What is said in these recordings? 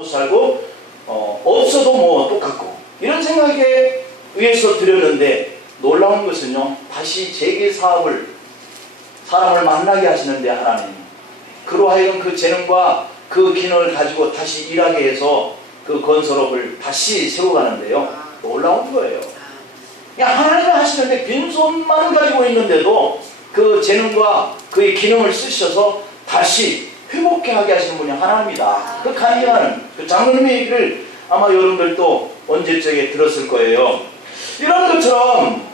못 살고 없어도 뭐 똑같고 이런 생각에 의해서 드렸는데 놀라운 것은요, 다시 재개 사업을 사람을 만나게 하시는데 하나님 그로 하여금 그 재능과 그 기능을 가지고 다시 일하게 해서 그 건설업을 다시 세워가는데요, 놀라운 거예요. 그냥 하나님이 하시는데 빈손만 가지고 있는데도 그 재능과 그의 기능을 쓰셔서 다시 회복케 하게 하시는 분이 하나님이다. 그 간증하는 그 장로님의 얘기를 아마 여러분들도 언제적에 들었을 거예요. 이런 것처럼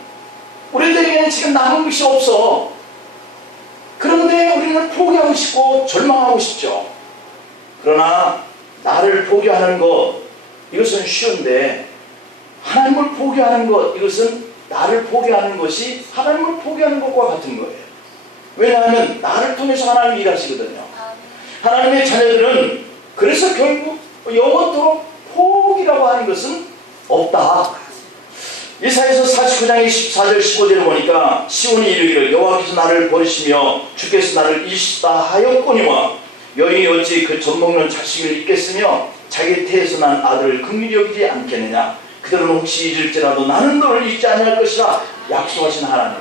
우리들에게는 지금 남은 것이 없어. 그런데 우리는 포기하고 싶고 절망하고 싶죠. 그러나 나를 포기하는 것, 이것은 쉬운데 하나님을 포기하는 것, 이것은 나를 포기하는 것이 하나님을 포기하는 것과 같은 거예요. 왜냐하면 나를 통해서 하나님이 일하시거든요. 하나님의 자녀들은 그래서 결국 영원토록 포기라고 하는 것은 없다. 이사야서 49장의 14절 15절을 보니까 시온이 이르기를 여호와께서 나를 버리시며 주께서 나를 잊으시다 하였거니와 여인이 어찌 그 젖먹는 자식을 잊겠으며 자기 태에서 난 아들을 긍휼히 여기지 않겠느냐. 그들은 혹시 잊을지라도 나는 너를 잊지 아니할 것이라 약속하신 하나님.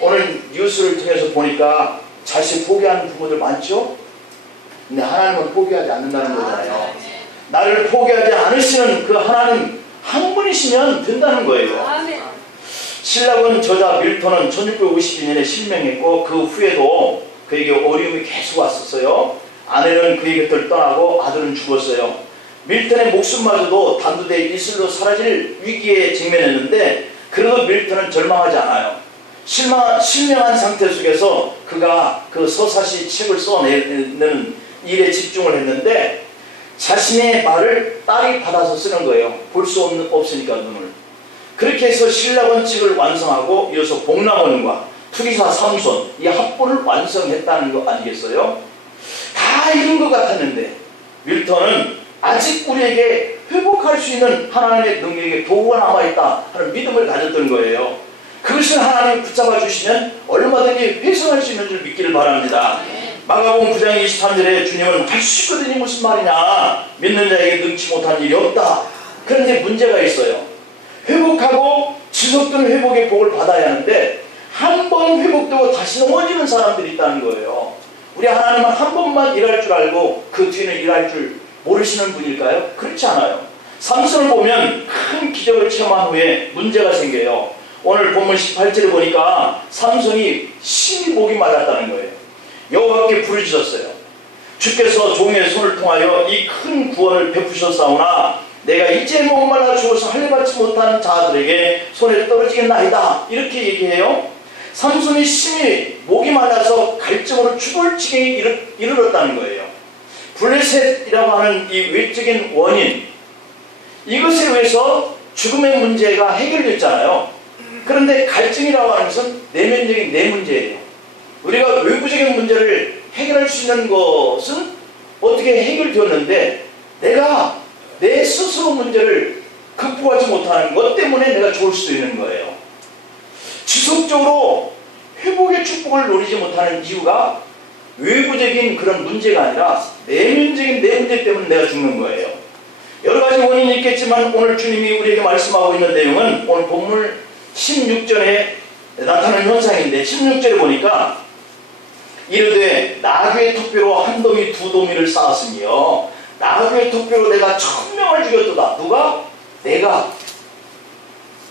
오늘 뉴스를 통해서 보니까 자식 포기하는 부모들 많죠? 근데 하나님은 포기하지 않는다는 거잖아요. 나를 포기하지 않으시는 그 하나님 한 분이시면 된다는 거예요. 신라원 저자 밀턴은 1652년에 실명했고 그 후에도 그에게 어려움이 계속 왔었어요. 아내는 그의 곁을 떠나고 아들은 죽었어요. 밀턴의 목숨마저도 단두대 이슬로 사라질 위기에 직면했는데 그래도 밀턴은 절망하지 않아요. 실명한 상태 속에서 그가 그 서사시 책을 써내는 일에 집중을 했는데 자신의 말을 딸이 받아서 쓰는 거예요. 볼 수 없으니까 눈을. 그렇게 해서 신라원 책을 완성하고 이어서 복랑원과 투기사 삼손 이 합본을 완성했다는 거 아니겠어요? 다 이런 것 같았는데 밀턴은 아직 우리에게 회복할 수 있는 하나님의 능력에 도구가 남아있다 하는 믿음을 가졌던 거예요. 그것을 하나님이 붙잡아 주시면 얼마든지 회생할 수 있는 줄 믿기를 바랍니다. 마가복음 9장 23절에 주님은 할 수 있거든요. 무슨 말이냐, 믿는 자에게 능치 못한 일이 없다. 그런데 문제가 있어요. 회복하고 지속된 회복의 복을 받아야 하는데 한 번 회복되고 다시 넘어지는 사람들이 있다는 거예요. 우리 하나님은 한 번만 일할 줄 알고 그 뒤는 일할 줄 모르시는 분일까요? 그렇지 않아요. 삼손을 보면 큰 기적을 체험한 후에 문제가 생겨요. 오늘 본문 18절에 보니까 삼손이 심히 목이 말랐다는 거예요. 여호와께 부르짖었어요. 주께서 종의 손을 통하여 이 큰 구원을 베푸셨사오나 내가 이제 목말라 죽어서 할례받지 못한 자들에게 손에 떨어지겠나이다. 이렇게 얘기해요. 삼손이 심히 목이 말라서 갈증으로 죽을 지경에 이르렀다는 거예요. 블레셋이라고 하는 이 외적인 원인, 이것에 의해서 죽음의 문제가 해결됐잖아요. 그런데 갈증이라고 하는 것은 내면적인 내 문제예요. 우리가 외부적인 문제를 해결할 수 있는 것은 어떻게 해결되었는데 내가 내 스스로 문제를 극복하지 못하는 것 때문에 내가 죽을 수도 있는 거예요. 지속적으로 회복의 축복을 누리지 못하는 이유가 외부적인 그런 문제가 아니라 내면적인 내 문제 때문에 내가 죽는 거예요. 여러 가지 원인이 있겠지만 오늘 주님이 우리에게 말씀하고 있는 내용은 오늘 본문 16절에 나타나는 현상인데 16절에 보니까 이르되 나귀의 턱뼈로 한 도미 두 도미를 쌓았으며 나귀의 턱뼈로 내가 1000명을 죽였도다. 누가? 내가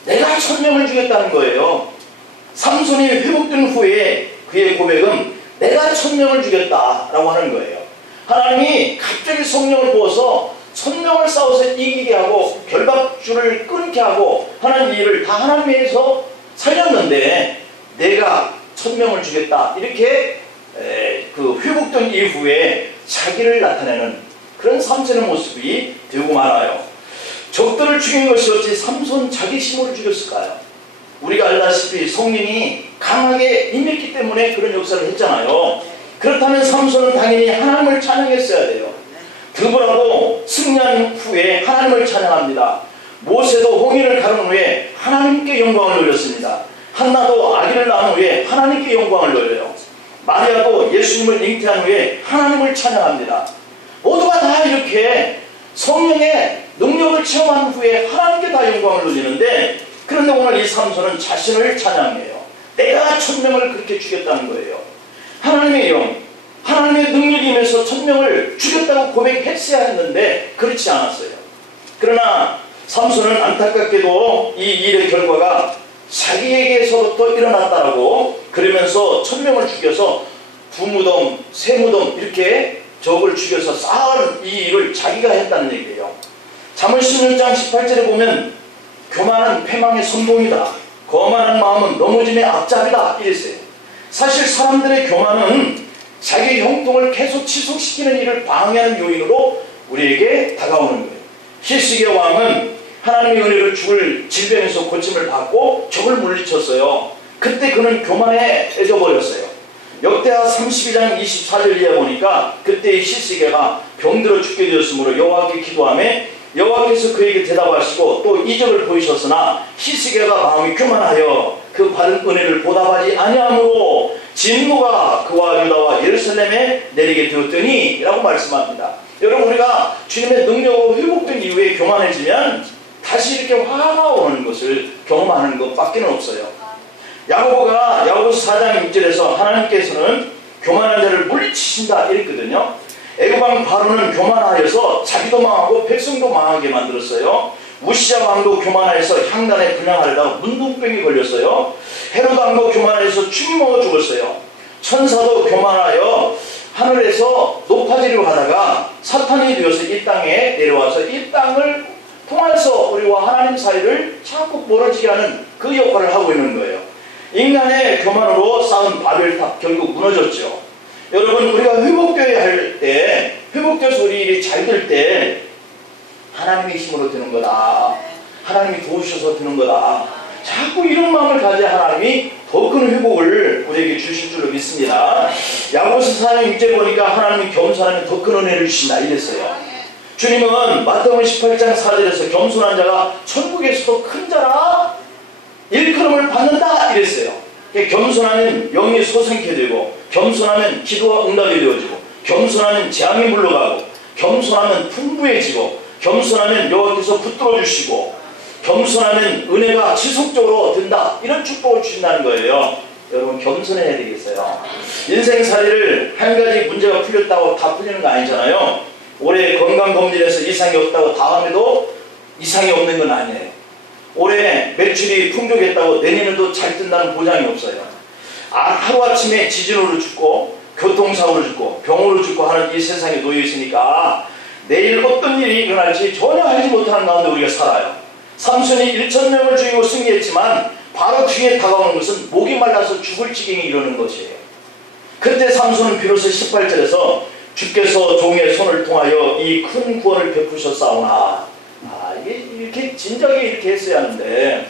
1000명을 죽였다는 거예요. 삼손이 회복된 후에 그의 고백은 내가 1000명을 죽였다라고 하는 거예요. 하나님이 갑자기 성령을 부어서 1000명을 싸워서 이기게 하고 결박줄을 끊게 하고 하는 일을 다 하나님에서 살렸는데 내가 1000명을 죽였다. 이렇게 그 회복된 이후에 자기를 나타내는 그런 삼손의 모습이 되고 말아요. 적들을 죽인 것이 어찌 삼손 자기 힘으로 죽였을까요? 우리가 알다시피 성령이 강하게 임했기 때문에 그런 역사를 했잖아요. 그렇다면 삼손은 당연히 하나님을 찬양했어야 돼요. 드보라도 승리한 후에 하나님을 찬양합니다. 모세도 홍해를 가른 후에 하나님께 영광을 돌렸습니다. 한나도 아기를 낳은 후에 하나님께 영광을 돌려요. 마리아도 예수님을 잉태한 후에 하나님을 찬양합니다. 모두가 다 이렇게 성령의 능력을 체험한 후에 하나님께 다 영광을 돌리는데, 그런데 오늘 이 삼손은 자신을 찬양해요. 내가 1000명을 그렇게 죽였다는 거예요. 하나님의 영, 하나님의 능력이 임해서 1000명을 죽였다고 고백했어야 했는데 그렇지 않았어요. 그러나 삼손은 안타깝게도 이 일의 결과가 자기에게서부터 일어났다라고 그러면서 1000명을 죽여서 2무덤, 3무덤 이렇게 적을 죽여서 쌓은 이 일을 자기가 했다는 얘기예요. 잠언 16장 18절에 보면 교만은 패망의 선봉이다, 거만한 마음은 넘어짐의 앞잡이다 이랬어요. 사실 사람들의 교만은 자기 형통을 계속 지속시키는 일을 방해하는 요인으로 우리에게 다가오는 거예요. 히스기야 왕은 하나님의 은혜로 죽을 질병에서 고침을 받고 적을 물리쳤어요. 그때 그는 교만에 빠져버렸어요. 역대하 32장 24절 이하 보니까 그때 히스기야가 병들어 죽게 되었으므로 여호와께 기도하며 여호와께서 그에게 대답하시고 또 이적을 보이셨으나 히스기야가 마음이 교만하여 그 받은 은혜를 보답하지 아니하므로 진노가 그와 유다와 예루살렘에 내리게 되었더니 라고 말씀합니다. 여러분, 우리가 주님의 능력으로 회복된 이후에 교만해지면 다시 이렇게 화가 오는 것을 경험하는 것밖에 없어요. 야고보가 야고보서 4장 6절에서 하나님께서는 교만한 자를 물리치신다 이랬거든요. 애굽왕 바로는 교만하여서 자기도 망하고 백성도 망하게 만들었어요. 우시야 왕도 교만하여서 향단에 분향하려다가 문둥병이 걸렸어요. 헤롯 왕도 교만하여서 죽이 먹어 죽었어요. 천사도 교만하여 하늘에서 높아지려고 하다가 사탄이 되어서 이 땅에 내려와서 이 땅을 통해서 우리와 하나님 사이를 자꾸 멀어지게 하는 그 역할을 하고 있는 거예요. 인간의 교만으로 쌓은 바벨탑 결국 무너졌죠. 여러분, 우리가 회복되어야 할 때, 회복돼서 우리 일이 잘 될 때 하나님의 힘으로 되는 거다, 하나님이 도우셔서 되는 거다, 자꾸 이런 마음을 가져야 하나님이 더 큰 회복을 우리에게 주실 줄로 믿습니다. 야고보서 4장 6절 보니까 하나님이 겸손하면 더 큰 은혜를 주신다 이랬어요. 주님은 마태복음 18장 4절에서 겸손한 자가 천국에서도 큰 자라 일컬음을 받는다 이랬어요. 겸손하면 영이 소생케 되고, 겸손하면 기도와 응답이 되어지고, 겸손하면 재앙이 물러가고, 겸손하면 풍부해지고, 겸손하면 여호와께서 붙들어 주시고, 겸손하면 은혜가 지속적으로 된다, 이런 축복을 주신다는 거예요. 여러분, 겸손해야 되겠어요. 인생살이를 한 가지 문제가 풀렸다고 다 풀리는 거 아니잖아요. 올해 건강검진에서 이상이 없다고 다음에도 이상이 없는 건 아니에요. 올해 매출이 풍족했다고 내년에도 잘 뜬다는 보장이 없어요. 하루아침에 지진으로 죽고 교통사고로 죽고 병으로 죽고 하는 이 세상에 놓여 있으니까 내일 어떤 일이 일어날지 전혀 알지 못하는 가운데 우리가 살아요. 삼손이 1000명을 죽이고 승리했지만 바로 뒤에 다가오는 것은 목이 말라서 죽을 지경에 이르는 것이에요. 그때 삼손은 비로소 18절에서 주께서 종의 손을 통하여 이 큰 구원을 베푸셨사오나, 이게 이렇게 진작에 이렇게 했어야 하는데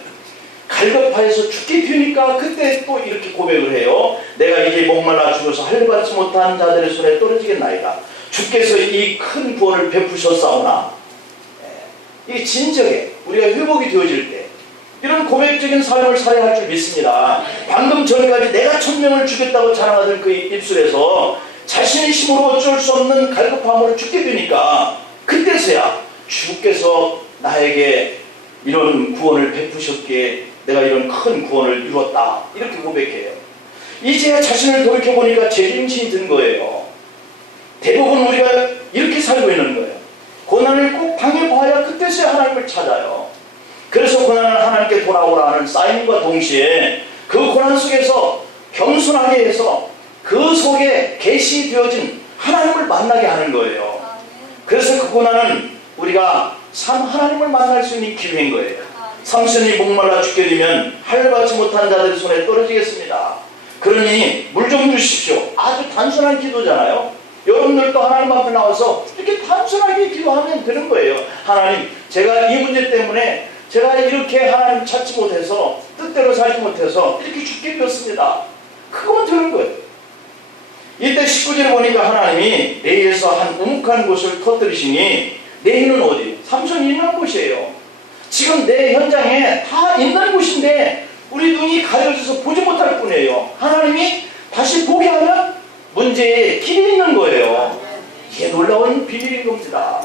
갈급하여서 죽게 되니까 그때 또 이렇게 고백을 해요. 내가 이제 목말라 죽어서 할례받지 못한 자들의 손에 떨어지겠나이다. 주께서 이 큰 구원을 베푸셨사오나. 이게 진작에 우리가 회복이 되어질 때 이런 고백적인 삶을 살아야 할 줄 믿습니다. 방금 전까지 내가 1000명을 죽였다고 자랑하던 그 입술에서 자신의 힘으로 어쩔 수 없는 갈급함으로 죽게 되니까 그때서야 주께서 나에게 이런 구원을 베푸셨기에 내가 이런 큰 구원을 이뤘다, 이렇게 고백해요. 이제야 자신을 돌이켜보니까 제정신이 든 거예요. 대부분 우리가 이렇게 살고 있는 거예요. 고난을 꼭 당해봐야 그때서야 하나님을 찾아요. 그래서 고난은 하나님께 돌아오라는 사인과 동시에 그 고난 속에서 겸손하게 해서 그 속에 계시되어진 하나님을 만나게 하는 거예요. 그래서 그 고난은 우리가 참 하나님을 만날 수 있는 기회인 거예요. 삼손이 목말라 죽게 되면 할례받지 못한 자들의 손에 떨어지겠습니다. 그러니 물 좀 주십시오. 아주 단순한 기도잖아요. 여러분들도 하나님 앞에 나와서 이렇게 단순하게 기도하면 되는 거예요. 하나님, 제가 이 문제 때문에 제가 이렇게 하나님 찾지 못해서, 뜻대로 살지 못해서 이렇게 죽게 되었습니다. 그거면 되는 거예요. 이때 19절에 보니까 하나님이 내에서 한 우묵한 곳을 터뜨리시니, 내는 어디? 삼손이 있는 곳이에요. 지금 내 현장에 다 있는 곳인데 우리 눈이 가려져서 보지 못할 뿐이에요. 하나님이 다시 보게 하면 문제에 길이 있는 거예요. 이게 놀라운 비밀인 겁니다.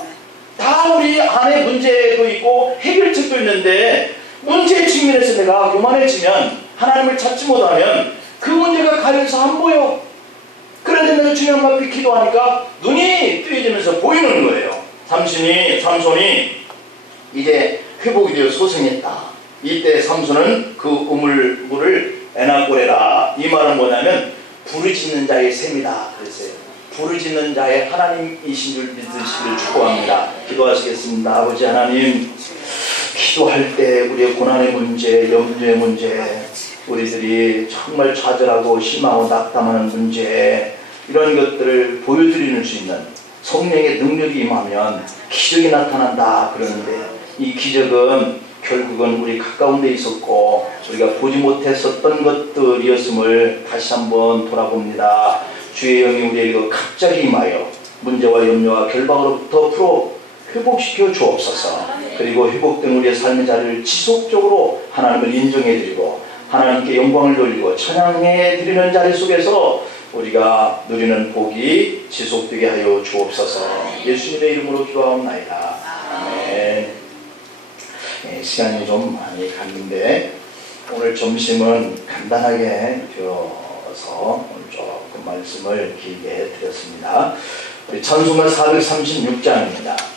다 우리 안에 문제도 있고 해결책도 있는데 문제 측면에서 내가 교만해지면 하나님을 찾지 못하면 그 문제가 가려서 안 보여. 그런데 내가 주님 앞에 기도하니까 눈이 뜨여지면서 보이는 거예요. 삼손이 이제 회복이 되어 소생했다. 이때 삼손은 그 우물물을 에나꼬레라. 이 말은 뭐냐면 부르짖는 자의 셈이다 그랬어요. 부르짖는 자의 하나님이신 줄 믿으시기를 축복합니다. 기도하시겠습니다. 아버지 하나님, 기도할 때 우리의 고난의 문제, 염려의 문제, 우리들이 정말 좌절하고 실망하고 낙담하는 문제, 이런 것들을 보여드리는 수 있는 성령의 능력이 임하면 기적이 나타난다 그러는데, 이 기적은 결국은 우리 가까운 데 있었고 우리가 보지 못했었던 것들이었음을 다시 한번 돌아봅니다. 주의 영이 우리에게 갑자기 임하여 문제와 염려와 결박으로부터 풀어 회복시켜 주옵소서. 그리고 회복된 우리의 삶의 자리를 지속적으로 하나님을 인정해드리고 하나님께 영광을 돌리고 찬양해 드리는 자리 속에서 우리가 누리는 복이 지속되게 하여 주옵소서. 예수님의 이름으로 기도하옵나이다. 아멘. 네, 시간이 좀 많이 갔는데 오늘 점심은 간단하게 드려서 오늘 조금 말씀을 길게 드렸습니다. 우리 찬송가 436장입니다.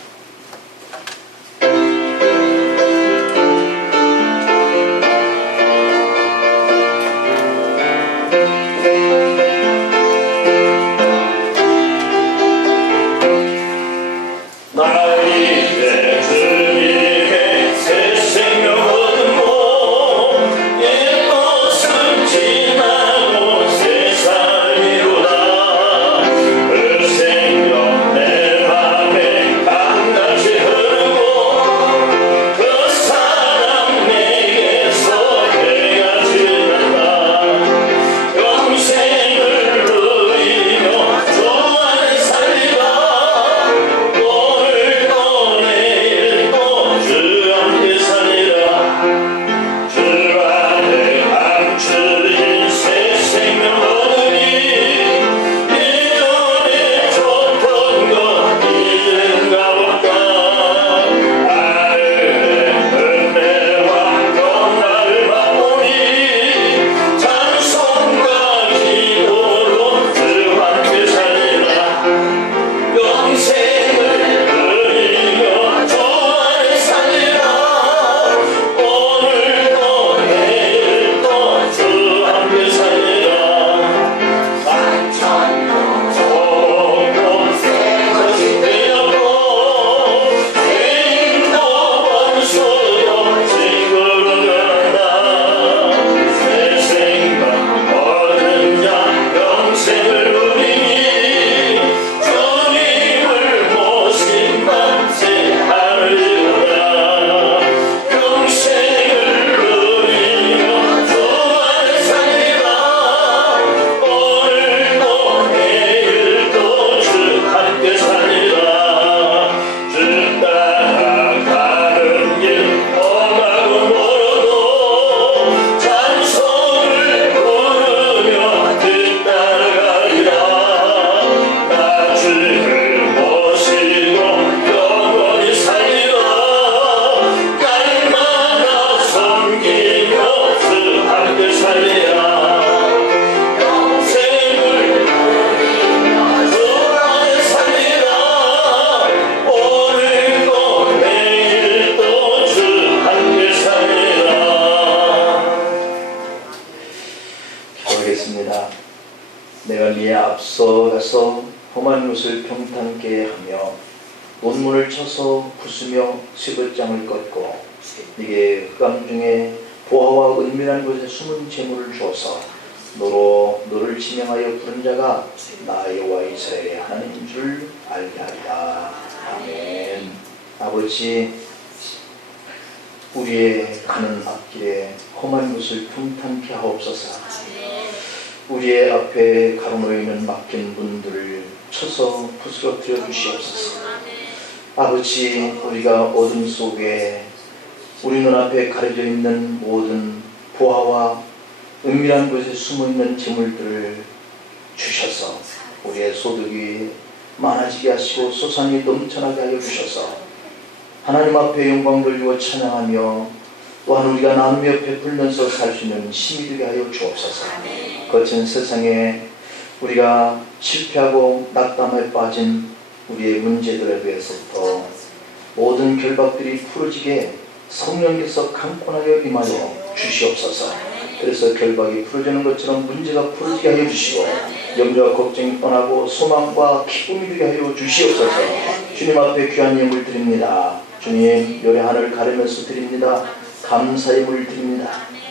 내가 네에 앞서가서 험한 것을 평탄케 하며 논문을 쳐서 부수며 시것장을 꺾고 네게 흑암 중에 보화와 은밀한 곳에 숨은 재물을 주어서 너를 지명하여 부른 자가 나 여호와 이스라엘의 하나님인 줄 알게 하리라. 아멘. 아버지, 우리의 가는 앞길에 험한 곳을 평탄케 하옵소서. 우리의 앞에 가로놓이는 막힌 문들을 쳐서 부스러뜨려 주시옵소서. 아버지, 우리가 어둠 속에 우리 눈앞에 가려져 있는 모든 보화와 은밀한 곳에 숨어있는 재물들을 주셔서 우리의 소득이 많아지게 하시고 소산이 넘쳐나게 하여 주셔서 하나님 앞에 영광 돌리고 찬양하며 또한 우리가 남녀 베풀면서 살 수 있는 힘이 되게 하여 주옵소서. 거친 세상에 우리가 실패하고 낙담에 빠진 우리의 문제들에 대해서부터 모든 결박들이 풀어지게 성령께서 강권하여 임하여 주시옵소서. 그래서 결박이 풀어지는 것처럼 문제가 풀어지게 하여 주시고 염려와 걱정이 떠나고 소망과 기쁨이 되게 하여 주시옵소서. 주님 앞에 귀한 예물 드립니다. 주님, 열의 하늘을 가르면서 드립니다. 감사의 예물을 드립니다.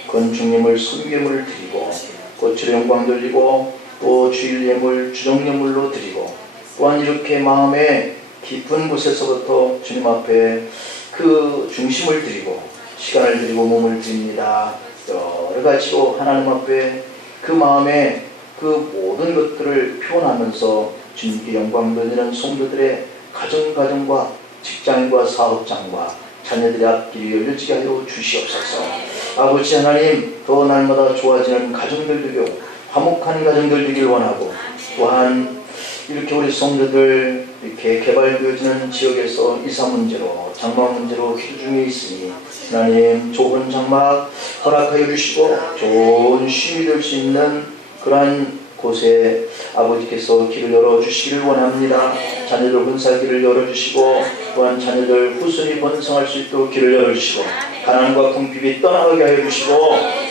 건축예물, 순예물을 드리고 꽃으로 영광 돌리고 또 주일 예물, 주정 예물로 드리고 또한 이렇게 마음의 깊은 곳에서부터 주님 앞에 그 중심을 드리고 시간을 드리고 몸을 드립니다. 여러 가지로 하나님 앞에 그 마음에 그 모든 것들을 표현하면서 주님께 영광 돌리는 성도들의 가정과 직장과 사업장과 자녀들의 앞길이 열려지게 하여 주시옵소서. 아버지 하나님, 더 날마다 좋아지는 가정들 되고 화목한 가정들 되길 원하고 또한 이렇게 우리 성도들 이렇게 개발되어지는 지역에서 이사 문제로 장막 문제로 길 중에 있으니 하나님 좋은 장막 허락하여 주시고 좋은 쉼이 될 수 있는 그러한 곳에 아버지께서 길을 열어주시기를 원합니다. 자녀들 혼살길을 열어주시고 또한 자녀들 후손이 번성할 수 있도록 길을 열어주시고 가난과 궁핍이 떠나가게 하여 주시고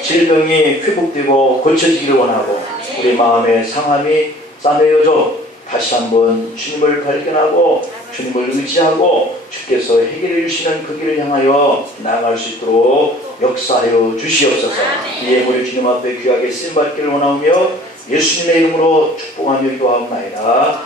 질병이 회복되고 고쳐지기를 원하고 우리 마음의 상함이 싸매어져 다시 한번 주님을 발견하고 주님을 의지하고 주께서 해결해 주시는 그 길을 향하여 나아갈 수 있도록 역사하여 주시옵소서. 이 예물이 주님 앞에 귀하게 쓰임받기를 원하며 예수님의 이름으로 축복하며 기도하옵나이다.